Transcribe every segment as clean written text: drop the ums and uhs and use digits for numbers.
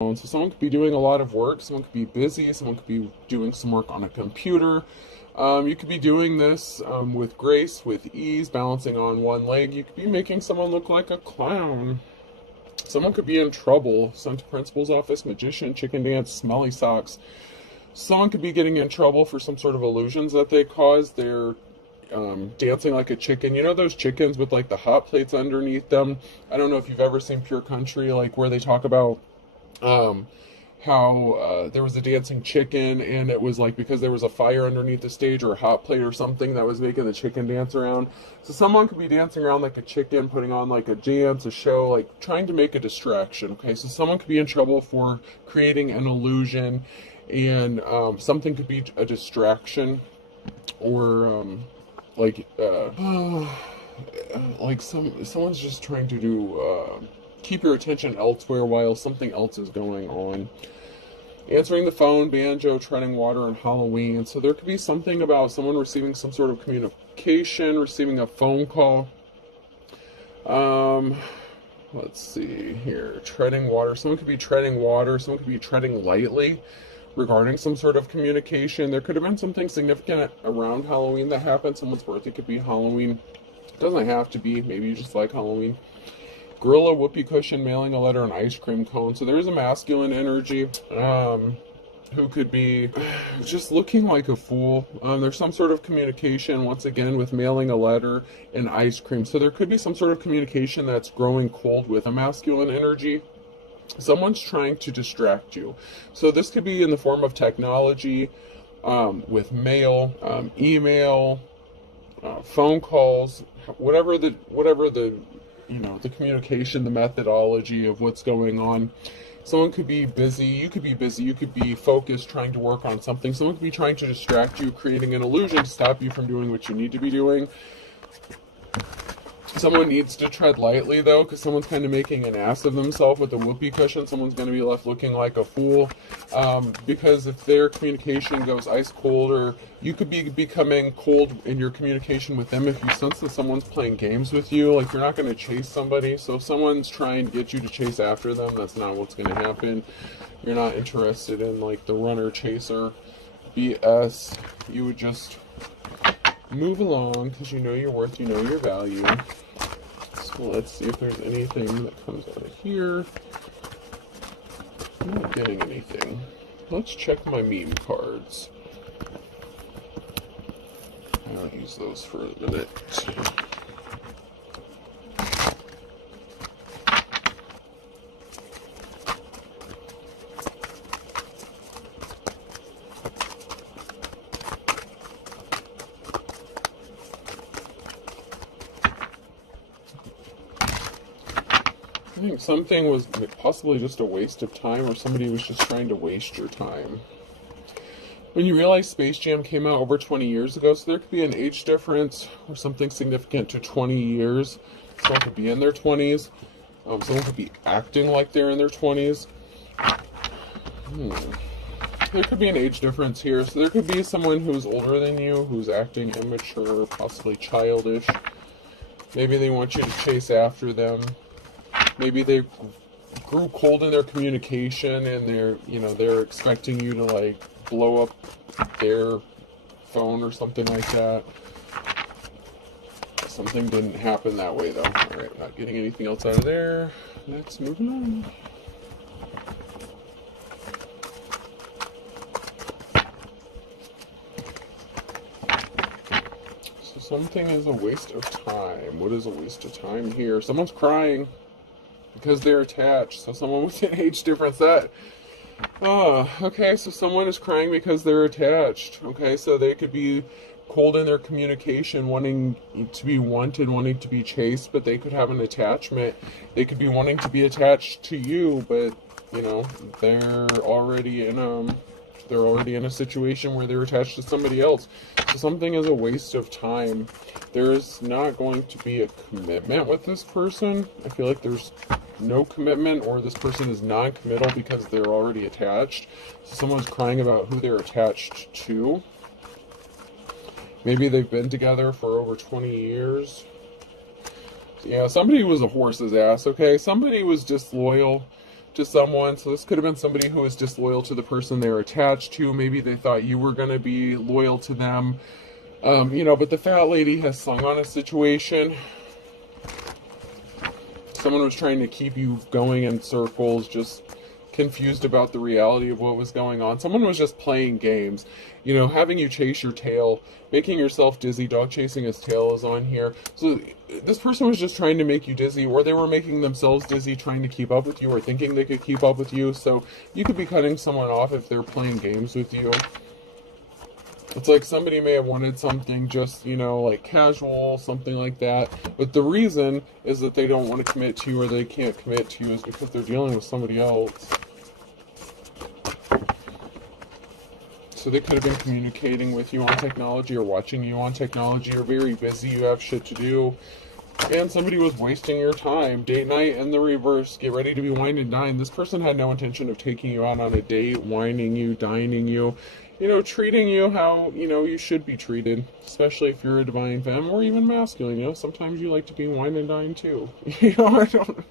So someone could be doing a lot of work, someone could be busy, someone could be doing some work on a computer. You could be doing this with grace, with ease, balancing on one leg. You could be making someone look like a clown. Someone could be in trouble, sent to principal's office, magician, chicken dance, smelly socks. Someone could be getting in trouble for some sort of illusions that they caused. They're dancing like a chicken. You know those chickens with like the hot plates underneath them? I don't know if you've ever seen Pure Country, like where they talk about how there was a dancing chicken, and it was like because there was a fire underneath the stage or a hot plate or something that was making the chicken dance around. So someone could be dancing around like a chicken, putting on like a dance, a show, like trying to make a distraction. Okay, so someone could be in trouble for creating an illusion, and something could be a distraction, or like someone's just trying to do keep your attention elsewhere while something else is going on. Answering the phone, banjo, treading water on Halloween. So there could be something about someone receiving some sort of communication, receiving a phone call. Let's see here. Treading water. Someone could be treading water. Someone could be treading lightly regarding some sort of communication. There could have been something significant around Halloween that happened. Someone's birthday could be Halloween. It doesn't have to be. Maybe you just like Halloween. Gorilla, whoopee cushion, mailing a letter, an ice cream cone. So there is a masculine energy who could be just looking like a fool. There's some sort of communication, once again, with mailing a letter and ice cream. So there could be some sort of communication that's growing cold with a masculine energy. Someone's trying to distract you. So this could be in the form of technology, with mail, email, phone calls, whatever the the communication, the methodology of what's going on. Someone could be busy, you could be busy, you could be focused, trying to work on something. Someone could be trying to distract you, creating an illusion to stop you from doing what you need to be doing. Someone needs to tread lightly, though, because someone's kind of making an ass of themselves with the whoopee cushion. Someone's going to be left looking like a fool, because if their communication goes ice cold, or you could be becoming cold in your communication with them if you sense that someone's playing games with you. Like, you're not going to chase somebody. So if someone's trying to get you to chase after them, that's not what's going to happen. You're not interested in, like, the runner-chaser BS. You would just move along because you know your worth, you know your value. So let's see if there's anything that comes out of here. I'm not getting anything. Let's check my meme cards. I'll use those for a minute. I think something was possibly just a waste of time, or somebody was just trying to waste your time. When you realize Space Jam came out over 20 years ago, so there could be an age difference or something significant to 20 years. Someone could be in their 20s. Someone could be acting like they're in their 20s. There could be an age difference here. So there could be someone who's older than you, who's acting immature, possibly childish. Maybe they want you to chase after them. Maybe they grew cold in their communication, and they're expecting you to like blow up their phone or something like that. Something didn't happen that way though. Alright, not getting anything else out of there. Let's move on. So something is a waste of time. What is a waste of time here? Someone's crying because they're attached. So someone with an age difference, okay, so someone is crying because they're attached. Okay, so they could be cold in their communication, wanting to be wanted, wanting to be chased, but they could have an attachment. They could be wanting to be attached to you, but they're already in a situation where they're attached to somebody else. So something is a waste of time. There's not going to be a commitment with this person. I feel like there's no commitment, or this person is non-committal because they're already attached. So someone's crying about who they're attached to. Maybe they've been together for over 20 years. Yeah, somebody was a horse's ass, okay? Somebody was disloyal to someone. So this could have been somebody who was disloyal to the person they were attached to. Maybe they thought you were going to be loyal to them. But the fat lady has slung on a situation. Someone was trying to keep you going in circles, just confused about the reality of what was going on. Someone was just playing games, having you chase your tail, making yourself dizzy. Dog chasing his tail is on here. So this person was just trying to make you dizzy, or they were making themselves dizzy trying to keep up with you, or thinking they could keep up with you. So you could be cutting someone off if they're playing games with you. It's like somebody may have wanted something just, like casual, something like that. But the reason is that they don't want to commit to you, or they can't commit to you, is because they're dealing with somebody else. So they could have been communicating with you on technology, or watching you on technology. You're very busy, you have shit to do. And somebody was wasting your time. Date night in the reverse. Get ready to be wined and dined. This person had no intention of taking you out on a date, wining you, dining you. Treating you how, you should be treated, especially if you're a divine femme or even masculine. Sometimes you like to be wine and dine too. I don't.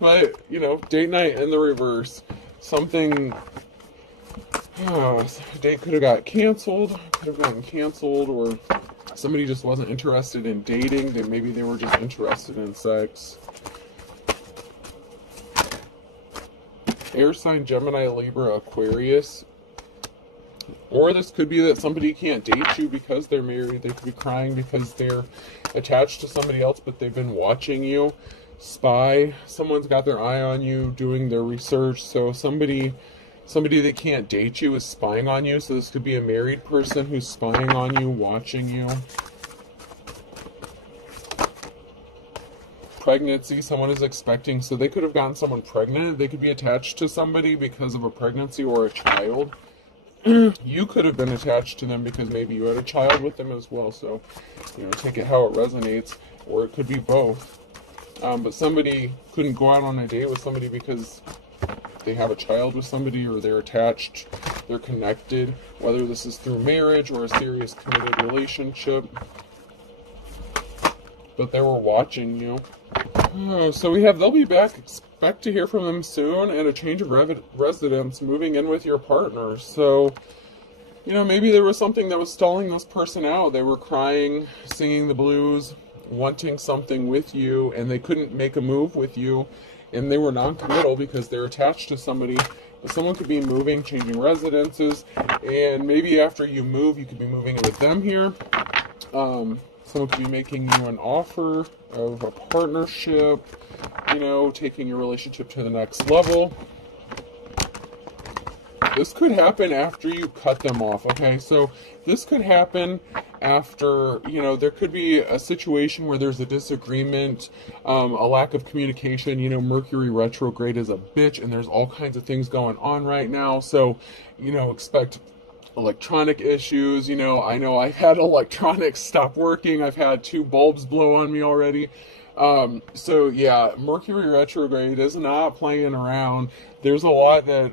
But, date night in the reverse. Something, date could have gotten canceled, or somebody just wasn't interested in dating. That maybe they were just interested in sex. Air sign, Gemini, Libra, Aquarius. Or this could be that somebody can't date you because they're married. They could be crying because they're attached to somebody else, but they've been watching you. Spy. Someone's got their eye on you, doing their research. So somebody that can't date you is spying on you. So this could be a married person who's spying on you, watching you. Pregnancy. Someone is expecting. So they could have gotten someone pregnant. They could be attached to somebody because of a pregnancy or a child. You could have been attached to them because maybe you had a child with them as well. So, take it how it resonates, or it could be both. But somebody couldn't go out on a date with somebody because they have a child with somebody, or they're attached, they're connected, whether this is through marriage or a serious committed relationship. But they were watching you. So they'll be back. Expect to hear from them soon, and a change of residence, moving in with your partner. So, maybe there was something that was stalling this person out. They were crying, singing the blues, wanting something with you, and they couldn't make a move with you, and they were non-committal because they're attached to somebody. But someone could be moving, changing residences, and maybe after you move, you could be moving in with them here. Someone could be making you an offer of a partnership, taking your relationship to the next level. This could happen after you cut them off, okay? So this could happen after, there could be a situation where there's a disagreement, a lack of communication. Mercury retrograde is a bitch, and there's all kinds of things going on right now. So, expect electronic issues. I know I've had electronics stop working. I've had 2 bulbs blow on me already. So yeah, Mercury retrograde is not playing around. There's a lot that,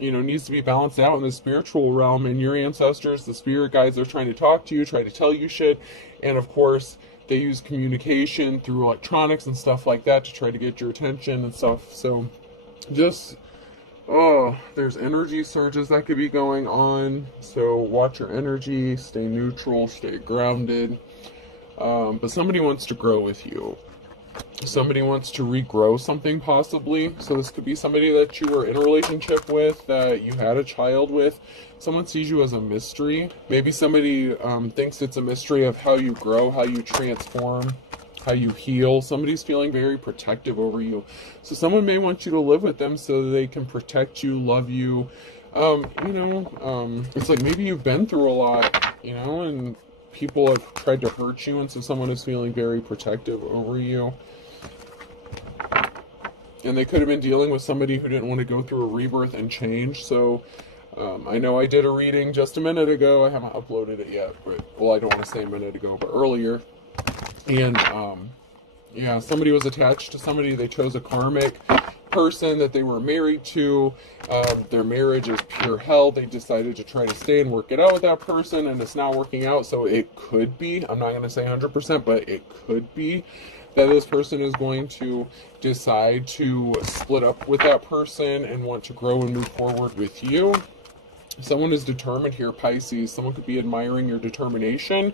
needs to be balanced out in the spiritual realm, and your ancestors, the spirit guides, are trying to talk to you, try to tell you shit. And of course, they use communication through electronics and stuff like that to try to get your attention and stuff. So just, there's energy surges that could be going on. So watch your energy, stay neutral, stay grounded. But somebody wants to grow with you. Somebody wants to regrow something possibly. So this could be somebody that you were in a relationship with, that you had a child with. Someone sees you as a mystery. Maybe somebody thinks it's a mystery of how you grow, how you transform, how you heal. Somebody's feeling very protective over you. So someone may want you to live with them so that they can protect you, love you. It's like maybe you've been through a lot, and people have tried to hurt you, and so someone is feeling very protective over you. And they could have been dealing with somebody who didn't want to go through a rebirth and change. So I know I did a reading just a minute ago. I haven't uploaded it yet, but I don't want to say a minute ago, but earlier. And somebody was attached to somebody. They chose a karmic person that they were married to. Their marriage is pure hell. They decided to try to stay and work it out with that person, and it's not working out. So it could be, I'm not going to say 100%, but it could be that this person is going to decide to split up with that person and want to grow and move forward with you. Someone is determined here, Pisces. Someone could be admiring your determination,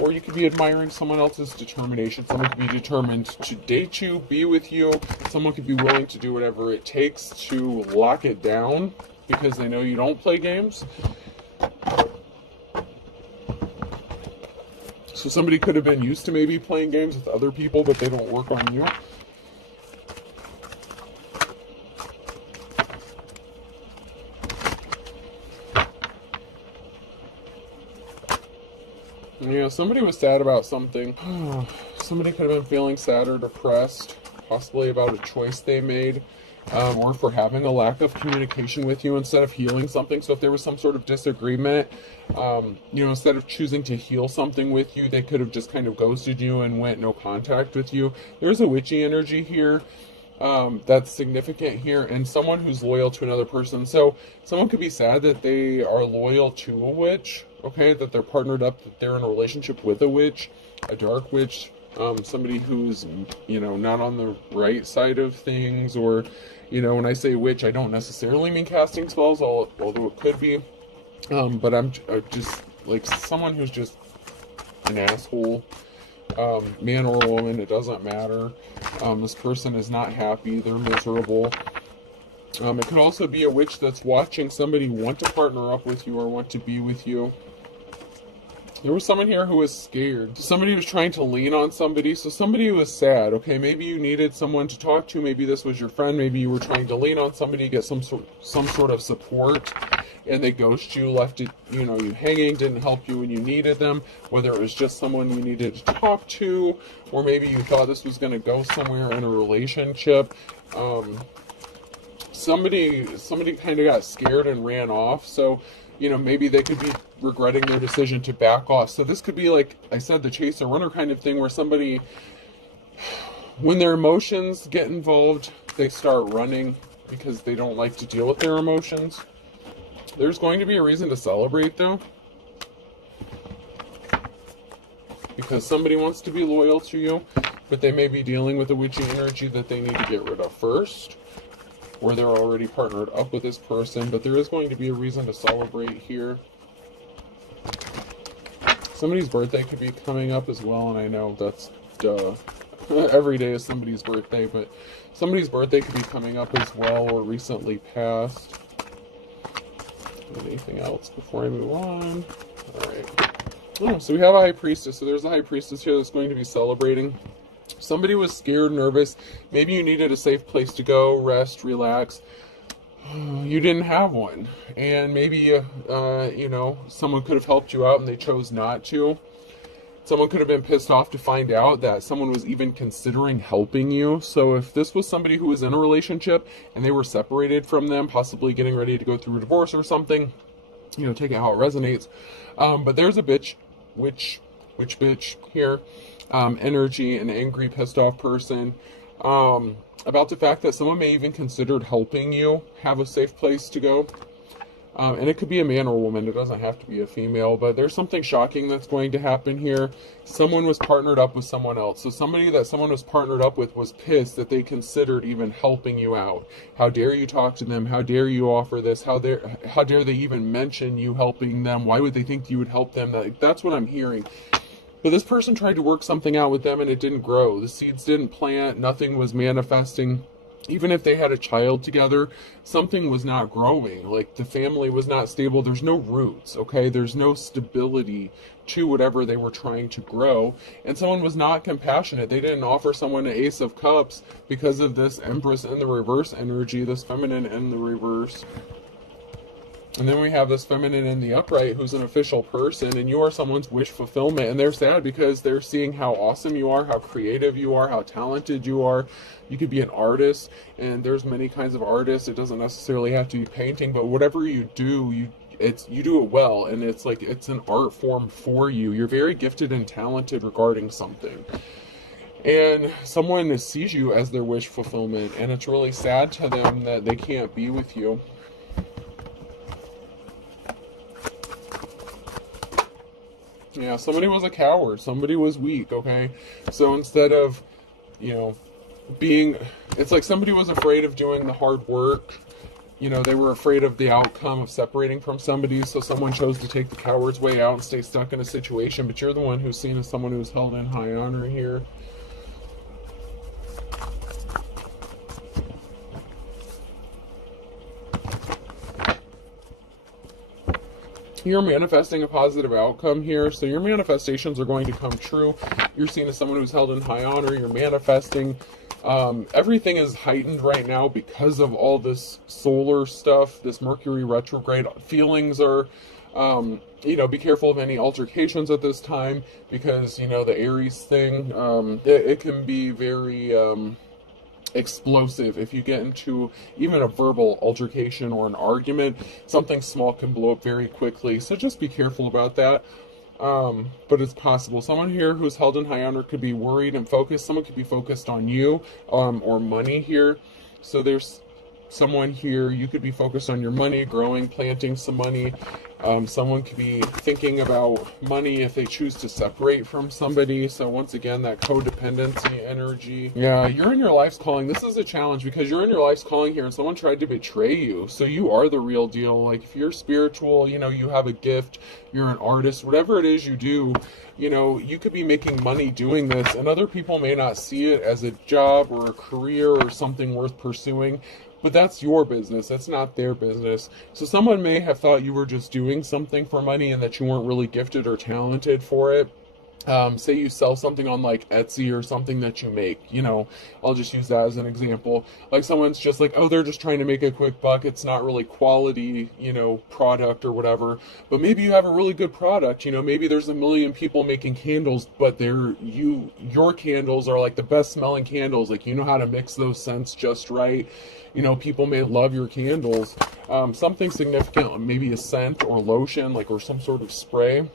or you could be admiring someone else's determination. Someone could be determined to date you, be with you. Someone could be willing to do whatever it takes to lock it down because they know you don't play games. So somebody could have been used to maybe playing games with other people, but they don't work on you. Yeah, somebody was sad about something. Somebody could have been feeling sad or depressed, possibly about a choice they made, or for having a lack of communication with you instead of healing something. So if there was some sort of disagreement, instead of choosing to heal something with you, they could have just kind of ghosted you and went no contact with you. There's a witchy energy here. That's significant here, and someone who's loyal to another person. So someone could be sad that they are loyal to a witch, okay, that they're partnered up, that they're in a relationship with a witch, a dark witch, somebody who's, not on the right side of things, or, when I say witch, I don't necessarily mean casting spells, although it could be, but I'm just, like, someone who's just an asshole. Man or woman, it doesn't matter. This person is not happy, they're miserable. It could also be a witch that's watching somebody want to partner up with you or want to be with you. There was someone here who was scared. Somebody was trying to lean on somebody, so somebody was sad, okay? Maybe you needed someone to talk to, maybe this was your friend, maybe you were trying to lean on somebody, get some sort of support, and they ghosted you, left it, you hanging, didn't help you when you needed them, whether it was just someone you needed to talk to, or maybe you thought this was going to go somewhere in a relationship. Somebody kind of got scared and ran off, so maybe they could be regretting their decision to back off. So this could be, like I said, the chase or runner kind of thing, where somebody, when their emotions get involved, they start running because they don't like to deal with their emotions. There's going to be a reason to celebrate, though, because somebody wants to be loyal to you, but they may be dealing with a witchy energy that they need to get rid of first, or they're already partnered up with this person, but there is going to be a reason to celebrate here. Somebody's birthday could be coming up as well, and I know that's duh. Every day is somebody's birthday, but somebody's birthday could be coming up as well, or recently passed. Anything else before I move on? Alright. So we have a high priestess. So there's a high priestess here that's going to be celebrating. Somebody was scared, nervous. Maybe you needed a safe place to go, rest, relax. You didn't have one. And maybe, someone could have helped you out and they chose not to. Someone could have been pissed off to find out that someone was even considering helping you. So if this was somebody who was in a relationship and they were separated from them, possibly getting ready to go through a divorce or something, take it how it resonates. But there's a bitch here, energy, an angry, pissed off person, about the fact that someone may even considered helping you have a safe place to go. And it could be a man or a woman. It doesn't have to be a female, but there's something shocking that's going to happen here. Someone was partnered up with someone else. So somebody that someone was partnered up with was pissed that they considered even helping you out. How dare you talk to them? How dare you offer this? How dare they even mention you helping them? Why would they think you would help them? That's what I'm hearing. But this person tried to work something out with them and it didn't grow. The seeds didn't plant. Nothing was manifesting. Even if they had a child together, something was not growing. Like, the family was not stable. There's no roots, okay? There's no stability to whatever they were trying to grow. And someone was not compassionate. They didn't offer someone an Ace of Cups because of this Empress in the reverse energy, this feminine in the reverse. And then we have this feminine in the upright who's an official person, and you are someone's wish fulfillment. And they're sad because they're seeing how awesome you are, how creative you are, how talented you are. You could be an artist, and there's many kinds of artists. It doesn't necessarily have to be painting, but whatever you do, you do it well, and it's like it's an art form for you. You're very gifted and talented regarding something. And someone sees you as their wish fulfillment, and it's really sad to them that they can't be with you. Yeah, somebody was a coward. Somebody was weak, okay? So instead of you know, being, it's like somebody was afraid of doing the hard work. You know, they were afraid of the outcome of separating from somebody, so someone chose to take the coward's way out and stay stuck in a situation. But you're the one who's seen as someone who's held in high honor here. You're manifesting a positive outcome here, so your manifestations are going to come true. You're seen as someone who's held in high honor. You're manifesting. Everything is heightened right now because of all this solar stuff, this Mercury retrograde. Feelings are, you know, be careful of any altercations at this time, because, you know, the Aries thing, it can be very explosive. If you get into even a verbal altercation or an argument, something small can blow up very quickly, so just be careful about that. But it's possible. Someone here who's held in high honor could be worried and focused. Someone could be focused on you, or money here. So there's someone here, you could be focused on your money, growing, planting some money. Someone could be thinking about money if they choose to separate from somebody. So once again, that codependency energy. Yeah, you're in your life's calling. This is a challenge because you're in your life's calling here and someone tried to betray you. So you are the real deal. Like, if you're spiritual, you know, you have a gift, you're an artist, whatever it is you do, you know, you could be making money doing this, and other people may not see it as a job or a career or something worth pursuing. But that's your business. That's not their business. So someone may have thought you were just doing something for money and that you weren't really gifted or talented for it. Say you sell something on like Etsy or something that you make, you know, I'll just use that as an example. Like, someone's just like, oh, they're just trying to make a quick buck. It's not really quality, you know, product or whatever. But maybe you have a really good product. You know, maybe there's a million people making candles, but your candles are like the best smelling candles. Like, you know how to mix those scents just right. You know, people may love your candles. Something significant, maybe a scent or lotion, like, or some sort of spray.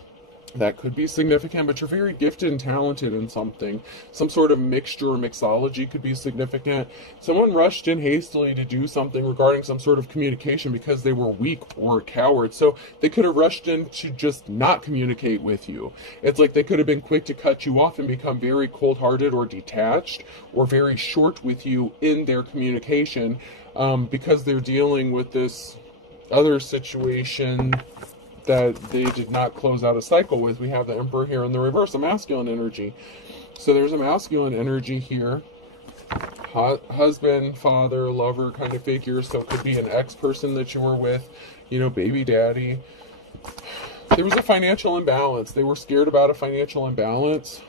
That could be significant, but you're very gifted and talented in something. Some sort of mixture or mixology could be significant. Someone rushed in hastily to do something regarding some sort of communication because they were weak or cowards. So they could have rushed in to just not communicate with you. It's like they could have been quick to cut you off and become very cold-hearted or detached or very short with you in their communication, because they're dealing with this other situation that they did not close out a cycle with. We have the Emperor here in the reverse, a masculine energy. So there's a masculine energy here. Husband, father, lover kind of figure. So it could be an ex-person that you were with, you know, baby daddy. There was a financial imbalance. They were scared about a financial imbalance.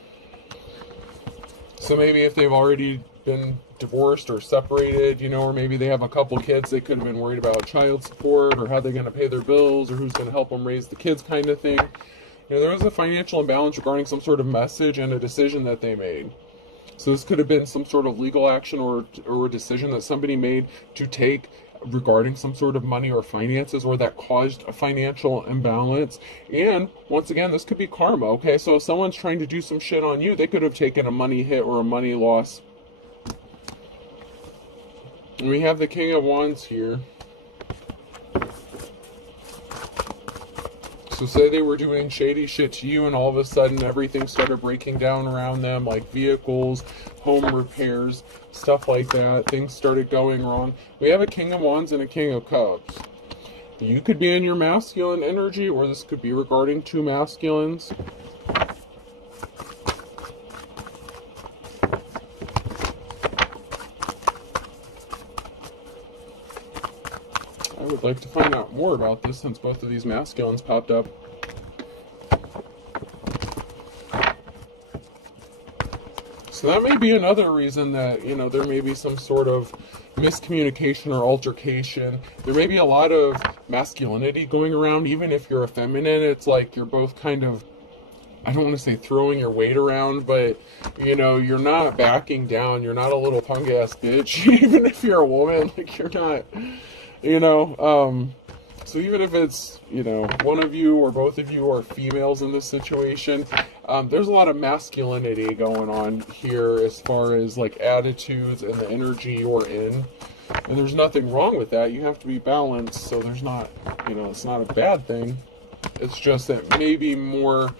So maybe if they've already been divorced or separated, you know, or maybe they have a couple kids, they could have been worried about child support or how they're going to pay their bills or who's going to help them raise the kids kind of thing. You know, there was a financial imbalance regarding some sort of message and a decision that they made. So this could have been some sort of legal action or a decision that somebody made to take regarding some sort of money or finances, or that caused a financial imbalance. And once again, this could be karma. Okay, so if someone's trying to do some shit on you, they could have taken a money hit or a money loss. And we have the King of Wands here. So say they were doing shady shit to you and all of a sudden everything started breaking down around them, like vehicles, home repairs, stuff like that. Things started going wrong. We have a King of Wands and a King of Cups. You could be in your masculine energy, or this could be regarding two masculines. I would like to find out more about this since both of these masculines popped up. So that may be another reason that, you know, there may be some sort of miscommunication or altercation. There may be a lot of masculinity going around. Even if you're a feminine, it's like you're both kind of, I don't want to say throwing your weight around, but, you know, you're not backing down. You're not a little punk ass bitch. Even if you're a woman, like, you're not, you know, so even if it's, you know, one of you or both of you are females in this situation, there's a lot of masculinity going on here as far as like attitudes and the energy you're in. And there's nothing wrong with that. You have to be balanced, so there's not, you know, it's not a bad thing. It's just that maybe more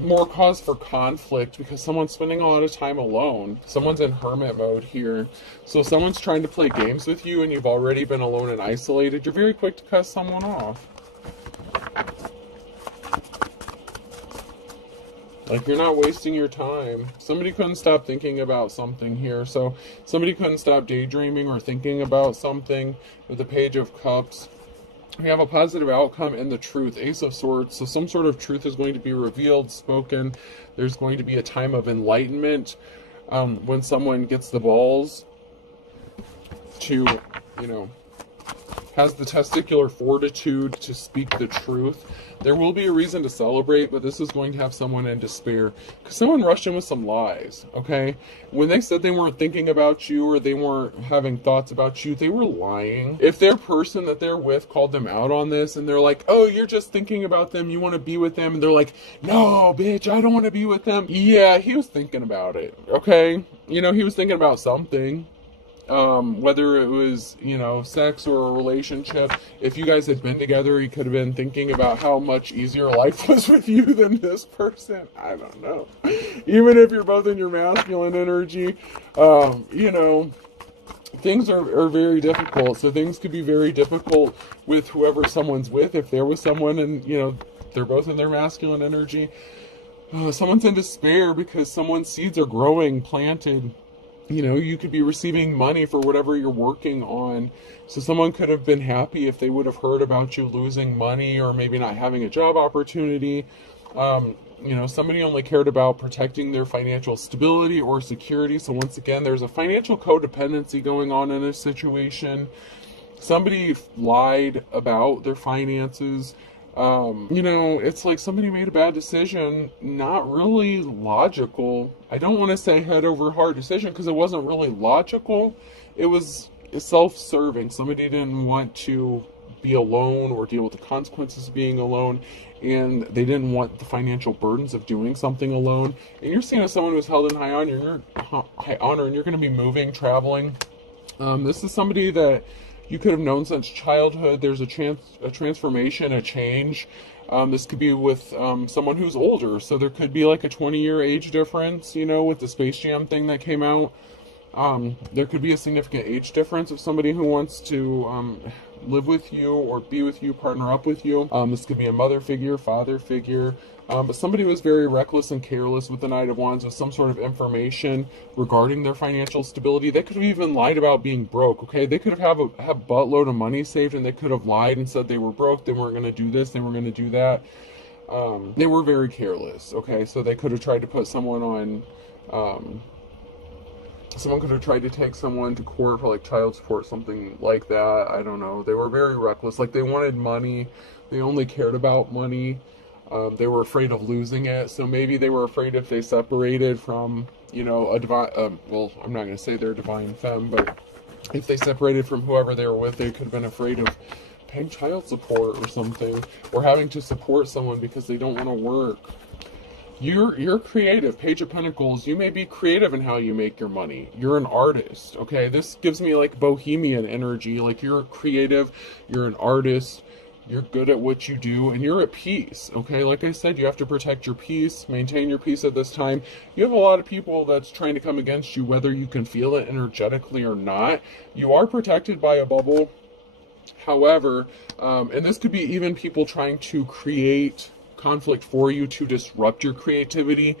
more cause for conflict because someone's spending a lot of time alone. Someone's in hermit mode here. So someone's trying to play games with you and you've already been alone and isolated. You're very quick to cut someone off. Like, you're not wasting your time. Somebody couldn't stop thinking about something here. So somebody couldn't stop daydreaming or thinking about something. With the Page of Cups, we have a positive outcome in the truth. Ace of Swords. So some sort of truth is going to be revealed, spoken. There's going to be a time of enlightenment when someone gets the balls to, has the testicular fortitude to speak the truth. There will be a reason to celebrate, but this is going to have someone in despair. Because someone rushed in with some lies, okay? When they said they weren't thinking about you or they weren't having thoughts about you, they were lying. If their person that they're with called them out on this and they're like, oh, you're just thinking about them, you want to be with them, and they're like, no, bitch, I don't want to be with them. Yeah, he was thinking about it, okay? He was thinking about something. Whether it was, sex or a relationship. If you guys had been together, he could have been thinking about how much easier life was with you than this person. I don't know. Even if you're both in your masculine energy, things are very difficult. So things could be very difficult with whoever someone's with. If there was someone and, they're both in their masculine energy, someone's in despair because someone's seeds are growing, planted. You could be receiving money for whatever you're working on. So someone could have been happy if they would have heard about you losing money or maybe not having a job opportunity. Somebody only cared about protecting their financial stability or security. So once again, there's a financial codependency going on in this situation. Somebody lied about their finances. It's like somebody made a bad decision, not really logical. I don't want to say head over heart decision because it wasn't really logical. It was self-serving. Somebody didn't want to be alone or deal with the consequences of being alone, and they didn't want the financial burdens of doing something alone. And you're seen as someone who's held in high honor, and you're going to be moving, traveling. This is somebody that you could have known since childhood. There's a transformation, a change. This could be with someone who's older. So there could be like a 20-year age difference, with the Space Jam thing that came out. There could be a significant age difference of somebody who wants to live with you or be with you, partner up with you. This could be a mother figure, father figure. But somebody was very reckless and careless with the Knight of Wands with some sort of information regarding their financial stability. They could have even lied about being broke, okay? They could have a buttload of money saved and they could have lied and said they were broke, they weren't going to do this, they were going to do that. They were very careless, okay? So they could have tried to put someone on, someone could have tried to take someone to court for like child support, something like that. I don't know. They were very reckless. Like, they wanted money. They only cared about money. They were afraid of losing it. So maybe they were afraid if they separated from, a divine, well, I'm not going to say they're divine femme, but if they separated from whoever they were with, they could have been afraid of paying child support or something, or having to support someone because they don't want to work. You're creative. Page of Pentacles. You may be creative in how you make your money. You're an artist, okay? This gives me like bohemian energy. Like, you're creative, you're an artist, you're good at what you do, and you're at peace, okay? Like I said, you have to protect your peace, maintain your peace at this time. You have a lot of people that's trying to come against you, whether you can feel it energetically or not. You are protected by a bubble. However, and this could be even people trying to create conflict for you to disrupt your creativity.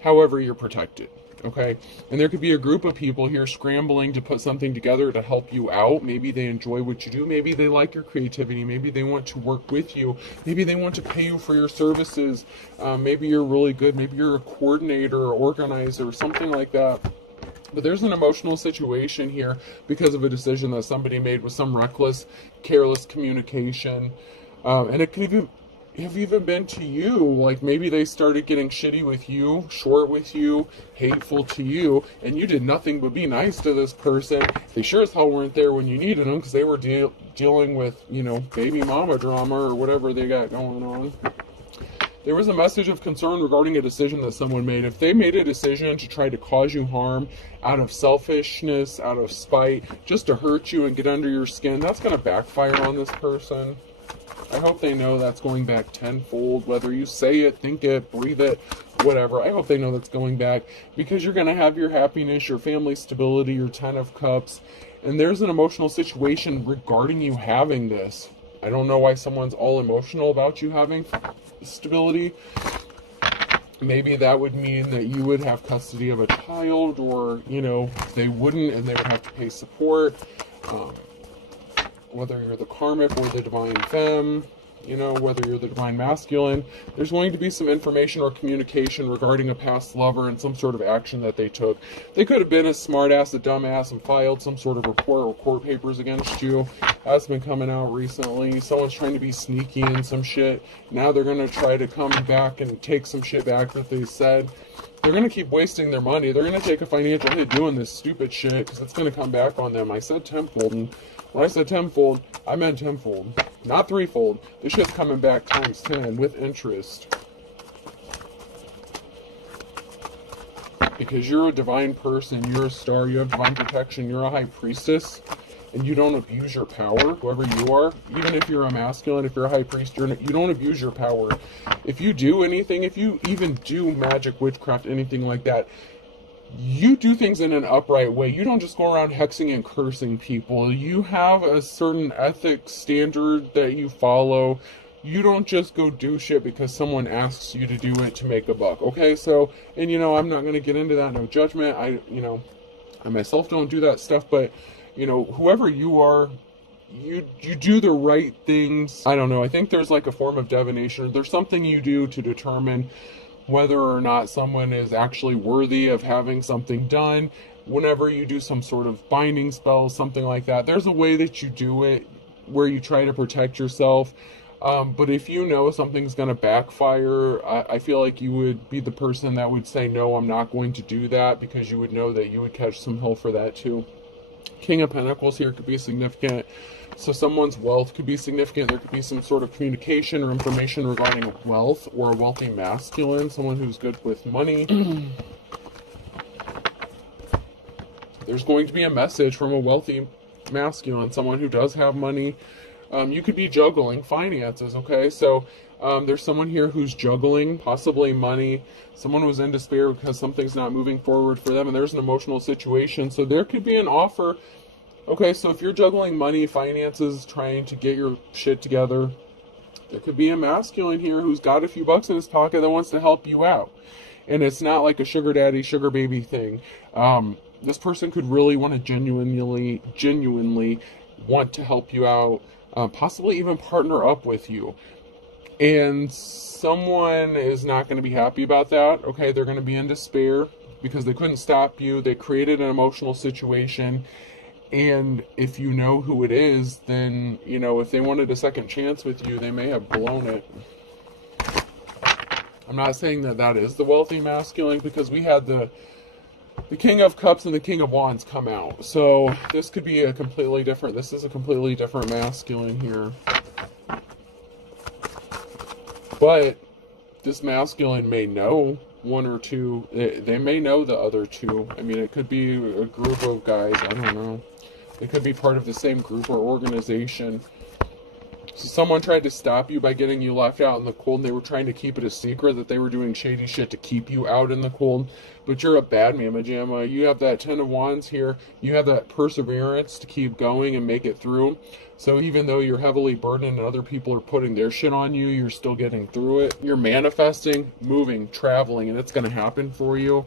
However, you're protected, okay? And there could be a group of people here scrambling to put something together to help you out. Maybe they enjoy what you do. Maybe they like your creativity. Maybe they want to work with you. Maybe they want to pay you for your services. Maybe you're really good. Maybe you're a coordinator or organizer or something like that. But there's an emotional situation here because of a decision that somebody made with some reckless, careless communication. And it could have even been to you. Like, maybe they started getting shitty with you, short with you, hateful to you, and you did nothing but be nice to this person. They sure as hell weren't there when you needed them because they were dealing with, baby mama drama or whatever they got going on. There was a message of concern regarding a decision that someone made. If they made a decision to try to cause you harm out of selfishness, out of spite, just to hurt you and get under your skin, that's going to backfire on this person. I hope they know that's going back tenfold, whether you say it, think it, breathe it, whatever. I hope they know that's going back, because you're going to have your happiness, your family stability, your 10 of cups, and there's an emotional situation regarding you having this. I don't know why someone's all emotional about you having stability. Maybe that would mean that you would have custody of a child, or, you know, they wouldn't and they would have to pay support. Whether you're the karmic or the divine femme, you know, whether you're the divine masculine, there's going to be some information or communication regarding a past lover and some sort of action that they took. They could have been a smartass, a dumbass, and filed some sort of report or court papers against you. That's been coming out recently. Someone's trying to be sneaky in some shit. Now they're going to try to come back and take some shit back that they said. They're going to keep wasting their money. They're going to take a financial hit doing this stupid shit, because it's going to come back on them. I said tenfold, and when I said tenfold, I meant tenfold, not threefold. This shit's coming back times 10 with interest. Because you're a divine person, you're a star, you have divine protection, you're a high priestess, and you don't abuse your power, whoever you are. Even if you're a masculine, if you're a high priest, you don't abuse your power. If you do anything, if you even do magic, witchcraft, anything like that, you do things in an upright way. You don't just go around hexing and cursing people. You have a certain ethic standard that you follow. You don't just go do shit because someone asks you to do it to make a buck. Okay, so, and you know, I'm not going to get into that, no judgment. I myself don't do that stuff, but you know, whoever you are, you do the right things. I don't know, I think there's like a form of divination. There's something you do to determine whether or not someone is actually worthy of having something done. Whenever you do some sort of binding spell, something like that, there's a way that you do it where you try to protect yourself. But if you know something's going to backfire, I feel like you would be the person that would say, no, I'm not going to do that, because you would know that you would catch some hell for that too. King of Pentacles here could be significant. So someone's wealth could be significant. There could be some sort of communication or information regarding wealth, or a wealthy masculine, someone who's good with money. There's going to be a message from a wealthy masculine, someone who does have money. You could be juggling finances, okay? So there's someone here who's juggling possibly money. Someone was in despair because something's not moving forward for them, and there's an emotional situation. So there could be an offer. Okay, so if you're juggling money, finances, trying to get your shit together, there could be a masculine here who's got a few bucks in his pocket that wants to help you out. And it's not like a sugar daddy, sugar baby thing. This person could really want to genuinely want to help you out, possibly even partner up with you. And someone is not going to be happy about that. Okay, they're going to be in despair because they couldn't stop you. They created an emotional situation. And if you know who it is, then, you know, if they wanted a second chance with you, they may have blown it. I'm not saying that that is the wealthy masculine, because we had the King of Cups and the King of Wands come out. So this could be this is a completely different masculine here. But this masculine may know one or two. They may know the other two. I mean, it could be a group of guys. I don't know. It could be part of the same group or organization. So someone tried to stop you by getting you left out in the cold, and they were trying to keep it a secret that they were doing shady shit to keep you out in the cold. But you're a bad mamma jamma. You have that 10 of Wands here. You have that perseverance to keep going and make it through. So even though you're heavily burdened and other people are putting their shit on you, you're still getting through it. You're manifesting, moving, traveling, and it's going to happen for you.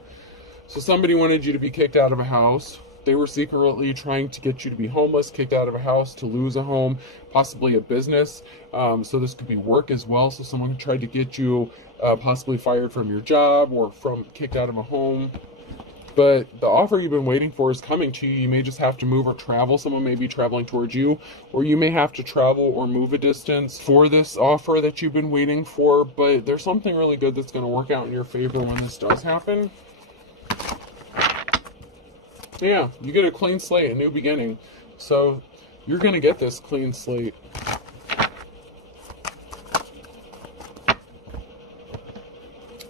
So somebody wanted you to be kicked out of a house. They were secretly trying to get you to be homeless, kicked out of a house, to lose a home, possibly a business. So this could be work as well. So someone tried to get you possibly fired from your job or kicked out of a home. But the offer you've been waiting for is coming to you. You may just have to move or travel. Someone may be traveling towards you, or you may have to travel or move a distance for this offer that you've been waiting for. But there's something really good that's going to work out in your favor when this does happen. Yeah, you get a clean slate, a new beginning. So you're going to get this clean slate.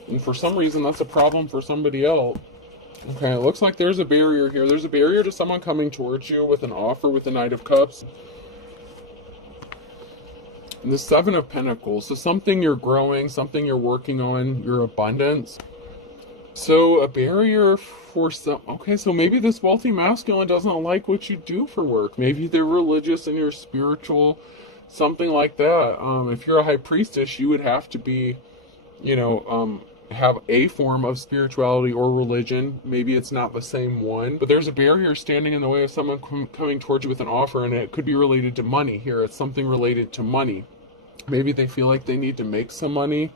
And for some reason, that's a problem for somebody else. Okay, it looks like there's a barrier here. There's a barrier to someone coming towards you with an offer with the Knight of Cups. And the Seven of Pentacles. So something you're growing, something you're working on, your abundance. So a barrier for some, okay, so maybe this wealthy masculine doesn't like what you do for work. Maybe they're religious and you're spiritual, something like that. If you're a high priestess, you would have to be, you know, have a form of spirituality or religion. Maybe it's not the same one, but there's a barrier standing in the way of someone coming towards you with an offer, and it could be related to money here. It's something related to money. Maybe they feel like they need to make some money.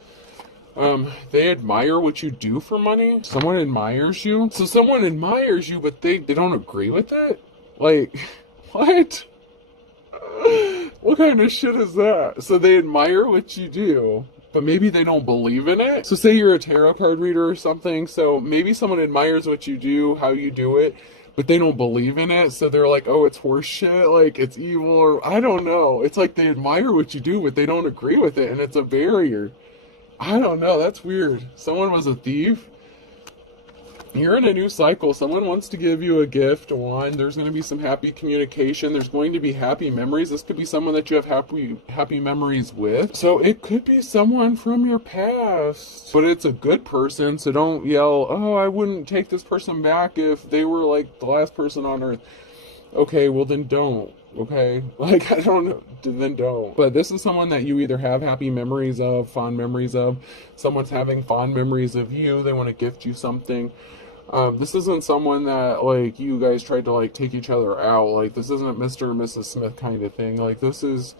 They admire what you do for money. Someone admires you. So someone admires you, but they don't agree with it? Like, what? What kind of shit is that? So they admire what you do, but maybe they don't believe in it. So say you're a tarot card reader or something. So maybe someone admires what you do, how you do it, but they don't believe in it. So they're like, oh, it's horse shit. Like, it's evil, or I don't know. It's like they admire what you do, but they don't agree with it. And it's a barrier. I don't know. That's weird. Someone was a thief. You're in a new cycle. Someone wants to give you a gift. One, there's going to be some happy communication. There's going to be happy memories. This could be someone that you have happy memories with. So it could be someone from your past, but it's a good person. So don't yell, oh, I wouldn't take this person back if they were like the last person on earth. Okay, well then don't. Okay, like, I don't know, then don't. But this is someone that you either have happy memories of, fond memories of. Someone's having fond memories of you. They want to gift you something. This isn't someone that, like, you guys tried to, like, take each other out. Like, this isn't Mr. and Mrs. Smith kind of thing. Like, this is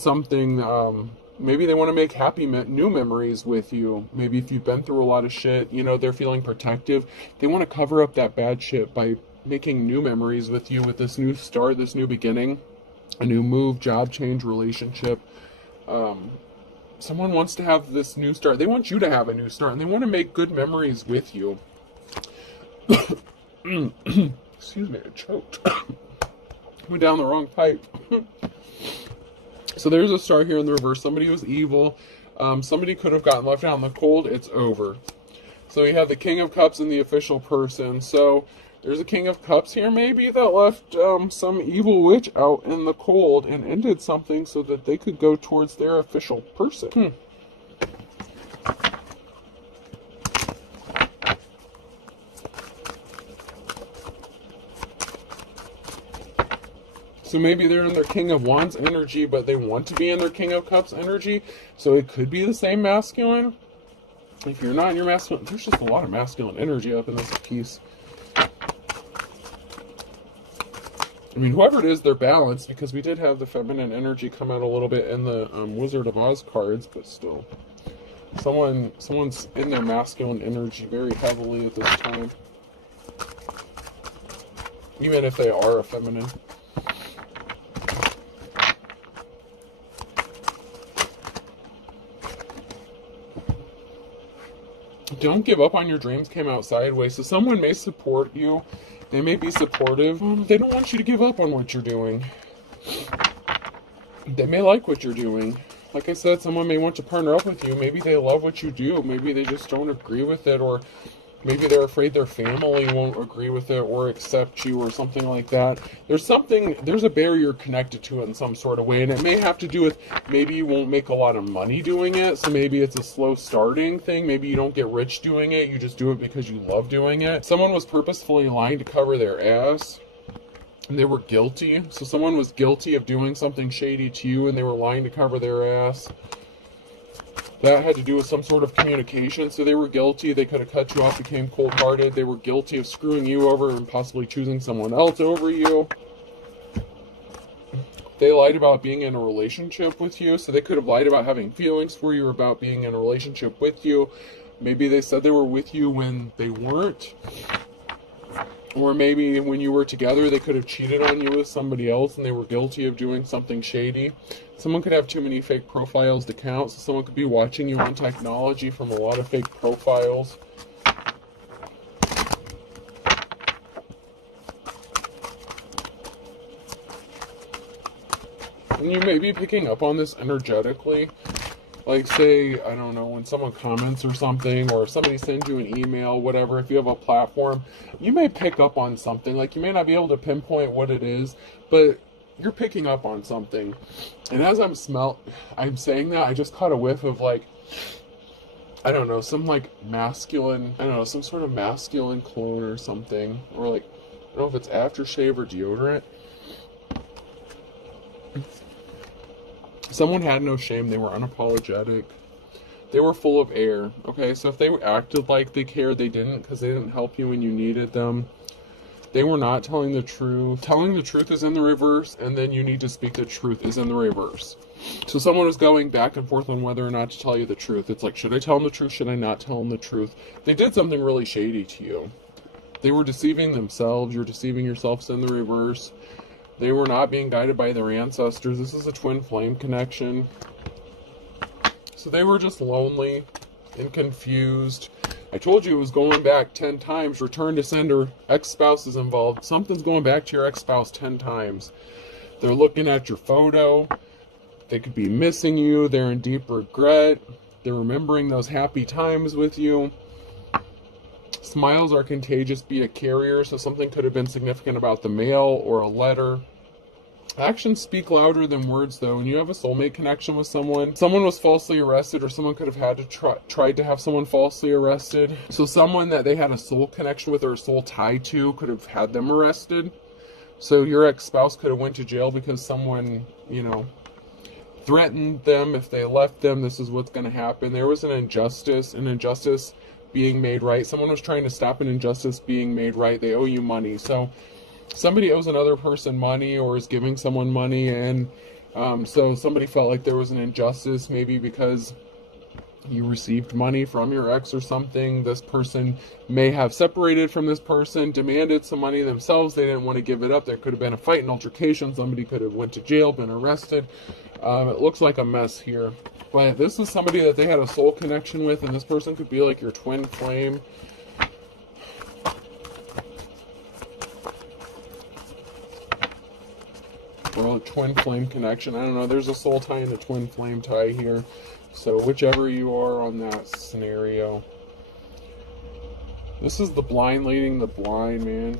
something, maybe they want to make happy new memories with you. Maybe if you've been through a lot of shit, you know, they're feeling protective. They want to cover up that bad shit by making new memories with you, with this new start, this new beginning, a new move, job change, relationship. Someone wants to have this new start. They want you to have a new start, and they want to make good memories with you. Excuse me, I choked. Went down the wrong pipe. So there's a star here in the reverse. Somebody was evil. Somebody could have gotten left out in the cold. It's over. So we have the King of Cups and the official person. So there's a King of Cups here, maybe, that left some evil witch out in the cold and ended something so that they could go towards their official person. So maybe they're in their King of Wands energy, but they want to be in their King of Cups energy. So it could be the same masculine. If you're not in your masculine, there's just a lot of masculine energy up in this piece. I mean, whoever it is, they're balanced, because we did have the feminine energy come out a little bit in the Wizard of Oz cards, but still. Someone's in their masculine energy very heavily at this time. Even if they are a feminine. Don't give up on your dreams came out sideways. So someone may support you. They may be supportive. They don't want you to give up on what you're doing. They may like what you're doing. Like I said, someone may want to partner up with you. Maybe they love what you do. Maybe they just don't agree with it, or maybe they're afraid their family won't agree with it or accept you or something like that. There's a barrier connected to it in some sort of way, and it may have to do with maybe you won't make a lot of money doing it, so maybe it's a slow starting thing. Maybe you don't get rich doing it, you just do it because you love doing it. Someone was purposefully lying to cover their ass, and they were guilty. So someone was guilty of doing something shady to you, and they were lying to cover their ass. That had to do with some sort of communication, so they were guilty. They could have cut you off, became cold-hearted. They were guilty of screwing you over and possibly choosing someone else over you. They lied about being in a relationship with you, so they could have lied about having feelings for you or about being in a relationship with you. Maybe they said they were with you when they weren't. Or maybe when you were together, they could have cheated on you with somebody else and they were guilty of doing something shady. Someone could have too many fake profiles to count, so someone could be watching you on technology from a lot of fake profiles. And you may be picking up on this energetically. Like, say, I don't know, when someone comments or something, or if somebody sends you an email, whatever, if you have a platform, you may pick up on something. Like, you may not be able to pinpoint what it is, but you're picking up on something. And as I'm saying that, I just caught a whiff of like, I don't know, some like masculine, I don't know, some sort of masculine cologne or something. Or like, I don't know if it's aftershave or deodorant. Someone had no shame. They were unapologetic. They were full of air. Okay, so if they acted like they cared, they didn't, because they didn't help you when you needed them. They were not telling the truth. Telling the truth is in the reverse, and then you need to speak the truth is in the reverse. So someone was going back and forth on whether or not to tell you the truth. It's like, should I tell them the truth? Should I not tell them the truth? They did something really shady to you. They were deceiving themselves. You're deceiving yourselves in the reverse. They were not being guided by their ancestors. This is a twin flame connection. So they were just lonely and confused. I told you it was going back 10 times. Return to sender. Ex-spouse is involved. Something's going back to your ex-spouse 10 times. They're looking at your photo. They could be missing you. They're in deep regret. They're remembering those happy times with you. Smiles are contagious. Be a carrier. So something could have been significant about the mail or a letter. Actions speak louder than words, though. When you have a soulmate connection with someone was falsely arrested, or someone could have had to tried to have someone falsely arrested. So someone that they had a soul connection with or a soul tie to could have had them arrested. So your ex-spouse could have went to jail because someone, you know, threatened them. If they left them, this is what's going to happen. There was an injustice being made right. Someone was trying to stop an injustice being made right. They owe you money. So somebody owes another person money or is giving someone money, and so somebody felt like there was an injustice, maybe because you received money from your ex or something. This person may have separated from this person, demanded some money themselves. They didn't want to give it up. There could have been a fight, an altercation. Somebody could have went to jail, been arrested. It looks like a mess here. But this is somebody that they had a soul connection with, and this person could be like your twin flame. Or a twin flame connection. I don't know. There's a soul tie and a twin flame tie here. So whichever you are on that scenario. This is the blind leading the blind, man.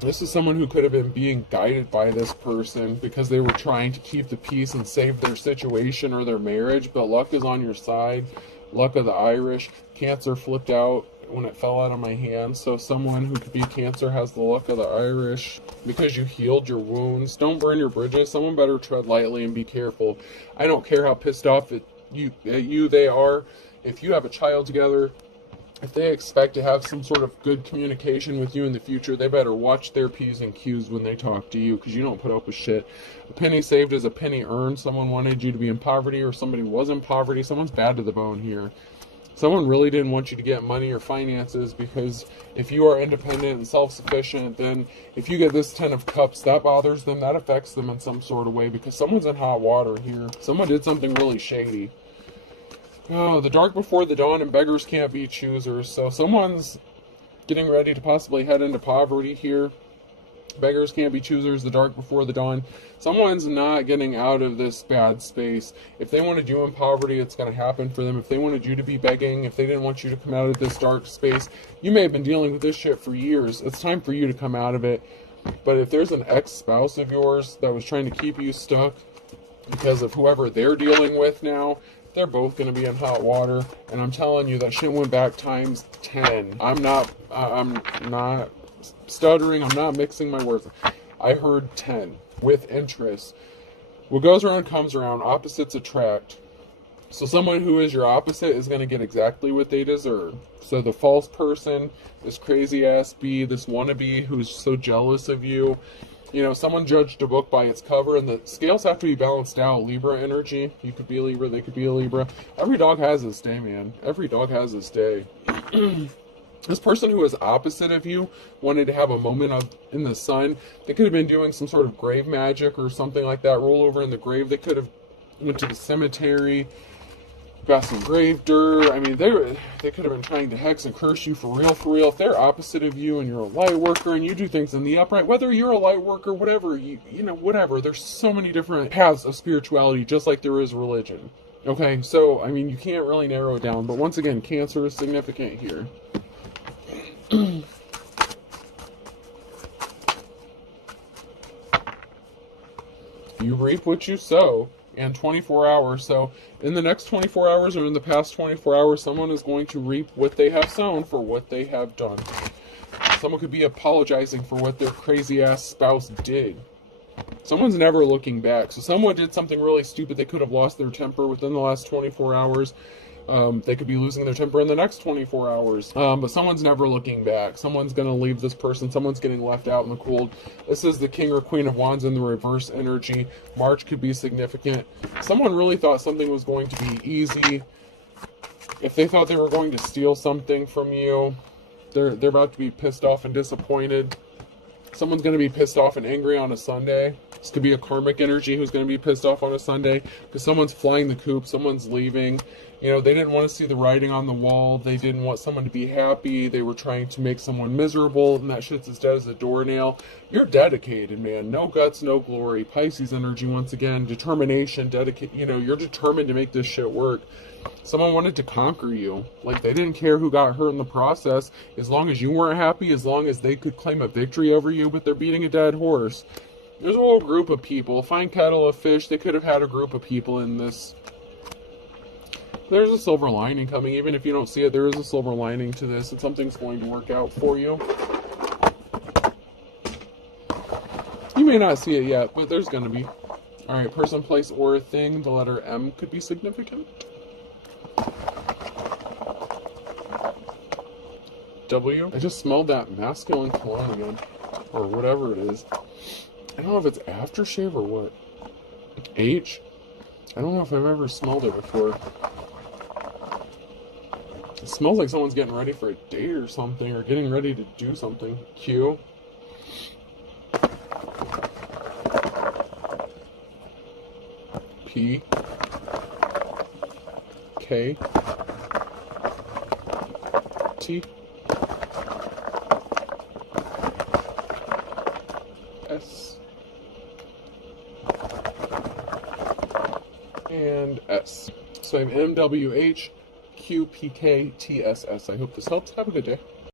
This is someone who could have been being guided by this person because they were trying to keep the peace and save their situation or their marriage, but luck is on your side. Luck of the Irish. Cancer flipped out when it fell out of my hand. So someone who could be Cancer has the luck of the Irish because you healed your wounds. Don't burn your bridges. Someone better tread lightly and be careful. I don't care how pissed off at you they are. If you have a child together, if they expect to have some sort of good communication with you in the future, they better watch their P's and Q's when they talk to you, because you don't put up with shit. A penny saved is a penny earned. Someone wanted you to be in poverty, or somebody was in poverty. Someone's bad to the bone here. Someone really didn't want you to get money or finances, because if you are independent and self-sufficient, then if you get this 10 of Cups, that bothers them, that affects them in some sort of way, because someone's in hot water here. Someone did something really shady. Oh, the dark before the dawn, and beggars can't be choosers. So someone's getting ready to possibly head into poverty here. Beggars can't be choosers, the dark before the dawn. Someone's not getting out of this bad space. If they wanted you in poverty, it's going to happen for them. If they wanted you to be begging, if they didn't want you to come out of this dark space, you may have been dealing with this shit for years. It's time for you to come out of it. But if there's an ex-spouse of yours that was trying to keep you stuck because of whoever they're dealing with now, they're both going to be in hot water. And I'm telling you, that shit went back times 10. I'm not stuttering. I'm not mixing my words. I heard 10 with interest. What goes around comes around. Opposites attract. So someone who is your opposite is going to get exactly what they deserve. So the false person, this crazy ass bee, this wannabe who's so jealous of you. You know, someone judged a book by its cover, and the scales have to be balanced out. Libra energy. You could be a Libra, they could be a Libra. Every dog has his day, man. Every dog has his day. This person who is opposite of you wanted to have a moment in the sun. They could have been doing some sort of grave magic or something like that. Roll over in the grave. They could have went to the cemetery, got some grave dirt. I mean, they could have been trying to hex and curse you for real, for real. If they're opposite of you and you're a light worker and you do things in the upright, whether you're a light worker, whatever, you know, whatever. There's so many different paths of spirituality, just like there is religion. Okay, so, I mean, you can't really narrow it down. But once again, Cancer is significant here. You reap what you sow. And 24 hours. So in the next 24 hours or in the past 24 hours, someone is going to reap what they have sown for what they have done. Someone could be apologizing for what their crazy ass spouse did. Someone's never looking back. So someone did something really stupid. They could have lost their temper within the last 24 hours. They could be losing their temper in the next 24 hours. But someone's never looking back. Someone's going to leave this person. Someone's getting left out in the cold. This is the King or Queen of Wands in the reverse energy. March could be significant. Someone really thought something was going to be easy. If they thought they were going to steal something from you, they're about to be pissed off and disappointed. Someone's going to be pissed off and angry on a Sunday. This could be a karmic energy who's going to be pissed off on a Sunday because someone's flying the coop, someone's leaving. You know, they didn't want to see the writing on the wall. They didn't want someone to be happy. They were trying to make someone miserable, and that shit's as dead as a doornail. You're dedicated, man. No guts, no glory. Pisces energy, once again. Determination, dedicate. You know, you're determined to make this shit work. Someone wanted to conquer you. Like, they didn't care who got hurt in the process. As long as you weren't happy, as long as they could claim a victory over you, but they're beating a dead horse. There's a whole group of people. Fine kettle of fish. They could have had a group of people in this. There's a silver lining coming. Even if you don't see it, there is a silver lining to this, and something's going to work out for you. You may not see it yet, but there's going to be. Alright, person, place, or a thing. The letter M could be significant. W. I just smelled that masculine cologne again. Or whatever it is. I don't know if it's aftershave or what. H. I don't know if I've ever smelled it before. It smells like someone's getting ready for a date or something, or getting ready to do something. Q. P. K. T. S. And S. So I have M, W, H, Q, P, K, T, S, S. I hope this helps. Have a good day.